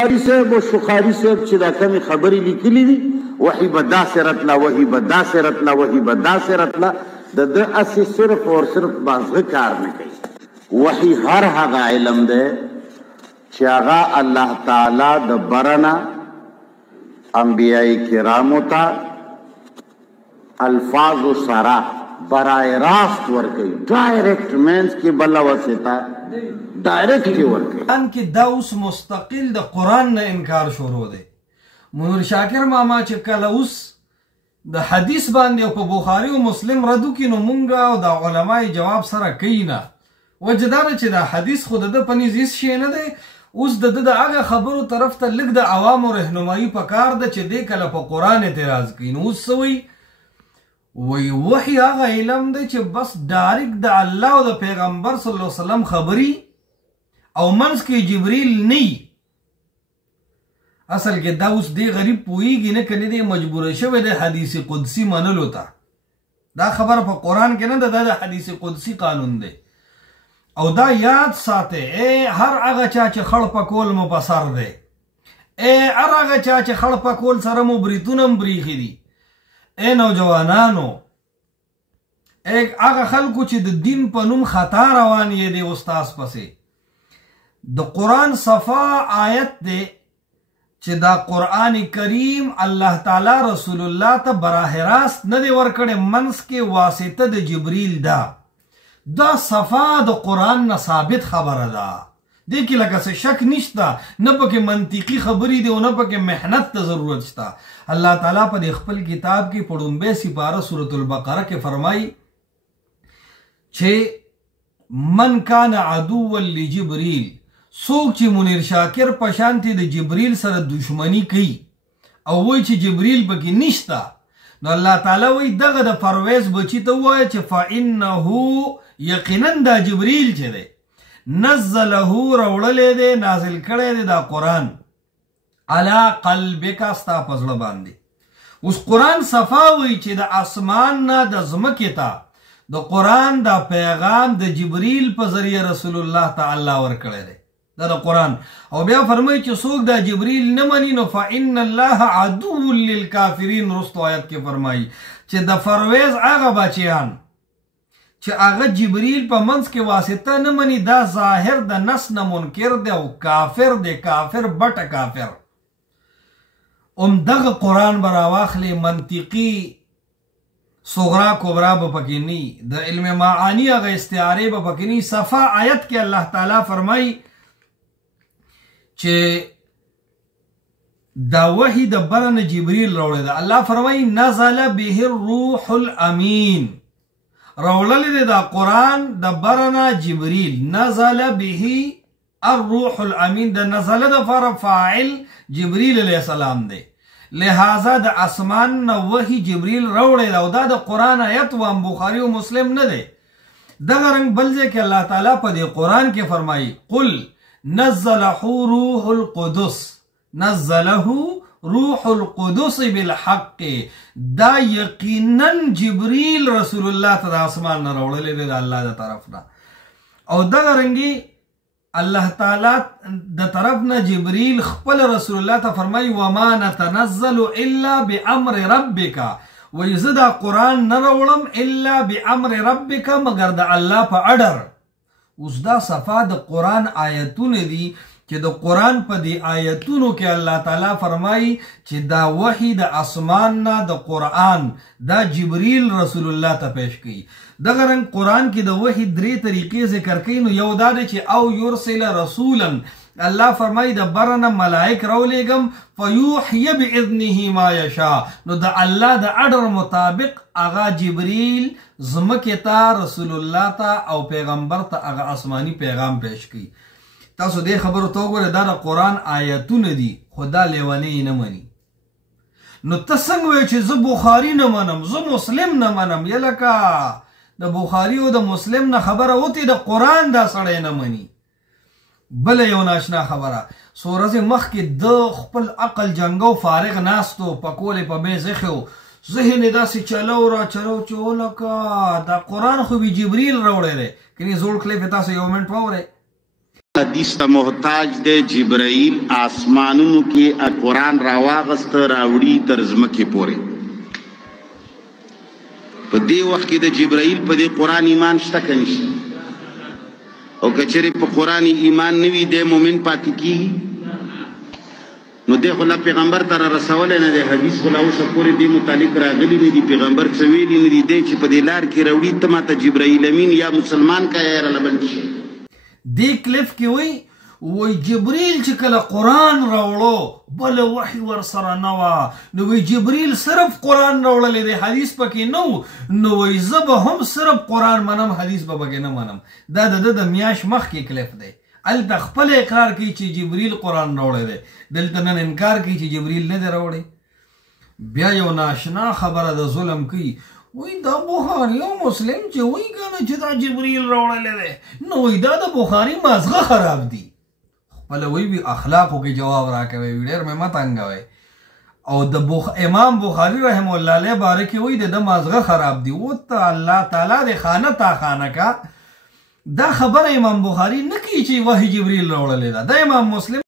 قاری صاحب و شخاری صاحب چې دا کمی خبرې لیکلي دي وحی به داسې راتله وحی به داسې راتله وحی به داسې راتله د ده هسې صرف اور صرف مازغه کار نه کوي. وحی هر هغه علم دی چې هغه الله تعالی د برنه انبیاء کرامو ته الفاظو سره برای راست ورکوي. ډایرکټ مینس کې بله واسطه ډایرکټ یې ورکوي. کې دا اوس مستقل د قرآن نه انکار شروع دی. منیر شاکر ماما چې کله اوس د حدیث باندې او په بخاري او مسلم ردو کې نو مونږ او د علماء جواب سره کوي نه. وجه دا ده چې دا حدیث خو د ده په نیز هېڅ شی نه دی. اوس د ده د هغه خبرو طرف ته لږ د عوامو رهنمایي پکار ده چې دی کله په قرآن اعتراض کوي. نو اوس څه وایي؟ وایي وحي هغه علم دی چې بس ډایرکټ د الله او د پیغمبر صلی الله علیه وسلم خبري او منځ کې جبریل نه. اصل کې دا اوس دی غریب پوهیږي نه کنه دی مجبوره شوی دی حدیث قدسی منلو ته. دا خبره په قرآن کې نه ده، دا د حدیث قدسی قانون دی. او دا یاد ساته هر هغه چا چې خړ پکول مو بسر دی، هر هغه چا چې خړ پکول سره مو بریتونه هم بریخي دي، نوجوانانو هغه خلکو چې د دین په نوم خطا روان یې دی استاذ پسې د قرآن صفا آیت دی چې دا قرآن کریم الله تعالی رسول الله ته براه راست نه دی ورکړی، منځ کې واسطه د جبریل ده. دا صفا د قرآن نه ثابت خبره ده. دې کې لکه څه شک نشته، نه پکې منطقي خبرې دي او نه پکې محنت ته ضرورت شته. الله تعالی په خپل کتاب کې په 19 سپاره سورة البقره کې فرمایي چې من کان عدوا لجبریل، څوک چې منیر شاکر په شانتې د جبریل سره دشمنی کوي او وایي چې جبریل پکې نشته، نو الله تعالی وایي دغه د پرویز بچي ته ووایه چې فانه یقینا دا جبریل چې دی نزله راوړلی دی، نازل کړی دی دا قرآن علی قلبک ستا په زړه باندې. اوس قرآن صفا وایي چې د اسمان نه د ځمکې ته د قرآن دا پیغام د جبریل په ذریعه رسول الله تعالی ورکړی دی. دا د قرآن. او بیا فرمایي چې څوک دا جبریل نه مني نو فإن الله عدو للکافرین. رستو آیت کې فرمایي چې د پرویز هغه بچیان چې هغه جبریل په منځ کې واسطه نه مني دا ظاهر د نس نه منکر دی او کافر دی، کافر بټه کافر. دغه قرآن به راواخلې منطقي صغرا کبرا به پکې نه، د علم معانی هغه استعارې به پکې نه. صفا آیت کې الله تعالی فرمایي چې دا وحی د برن جبریل راوړی ده. الله فرمایي نزل به الروح الامین، راوړلی دی دا قرآن د برنا جبریل. نزل به الروح الامین، د نزله دپاره فاعل جبریل علیه السلام دی، لہذا د اسمان نه وحی جبریل راوړی ده او دا د قرآن آیت و بخاري او مسلم نه دی. دغه رنګ بل ځای کې الله تعالی په دې قرآن کې فرمایي قل نزله روح القدس، نزله روح القدس بالحق، دا یقینا جبریل رسول الله ته د اسمان نه راوړلی دی د الله د طرف نه. او دغه رنګي الله تعالی د طرف نه جبریل خپل رسول الله ته فرمایي وما نتنزل الا بامر ربک، وایي زه دا قرآن نه راوړم الا بامر ربک مګر د الله په اډر. اوس دا صفا د قرآن آیتونه دي چې د قرآن په دې آیتونو کې الله تعالی فرمایي چې دا وحی د اسمان نه د قرآن دا جبریل رسول الله ته پیش کوي. دغه رنګ قرآن کې د وحی 3 طریقې ذکر کوي. نو یو دا دی چې او یرسل رسولا، الله فرمایي د برنه ملائک راولیږم فیوحی باذنه ما یشاء، نو د الله د اډر مطابق هغه جبریل ځمکې ته رسول الله ته او پیغمبر ته هغه آسماني پیغام پیش کوي. تاسو دې خبرو ته وګورئ دا د قرآن آیتونه دي خو دا لیونۍ نه مني. نو ته څنګه وایې چې زه بخاري نه منم زه مسلم نه منم؟ یا لکه د بخاري او د مسلم نه خبره وتې د قرآن دا سړی نه مني. بله یو ناشنا خبره، څو ورځې مخکې د خپل عقل جنګو فارغ ناستو پکولې په بیځ ایښی و، ذهن یې داسې چلو را چلو چې ولکه دا قرآن خو به جبریل راوړی دی. کنې زوړ کلیپ یې تاسو یو منټ واورئ. حدیث ته محتاج دی جبرائیل آسمانونو کې قرآن راواغست راوړي تر ځمکې پورې په دې وخت کې د جبرائیل په دې قرآن ایمان شته که نشته او که چېرې په قرآن ایمان نه وي دی مؤمن پاتې کېږي نو دی خو لا پیغمبر ته را رسولی نه دی حدیث خو لا اوسه پورې دې متعلق راغلي نه دي پیغمبر څه ویلي نه دي دی چې په دې لار کې راوړي ته ماته جبرائیل امین یا مسلمان کا یا رالبند شي دې کلیف کې وایي جبریل چې کله قرآن راوړو بل وحی ورسره نه وه نو وایي جبریل صرف قرآن راوړلی دی حدیث پکې نه و نو وایي زه به هم صرف قرآن منم حدیث به پکې نه منم دا د ده د میاشت مخکې کلیف دی هلته خپل اقرار کوي چې جبریل قرآن راوړی دی دلته نن انکار کوي چې جبریل نه دی راوړی بیا یو ناشنا خبره د ظلم کوي وی دا بخاری او مسلم چې وی کنه چې دا جبریل راوړلی دی نو وی دا د بخاري مازغه خراب دي خپله وی اخلاقو کې جواب راکوي ډېر مې مه تنګوئ او د امام بخاری رحم الله علیه باره کې وی د ده مازغه خراب دي و ته الله تعالی د خانه تا خانه کا دا خبره امام بخاری نه کوي چې وحی جبریل راوړلی ده دا امام مسلم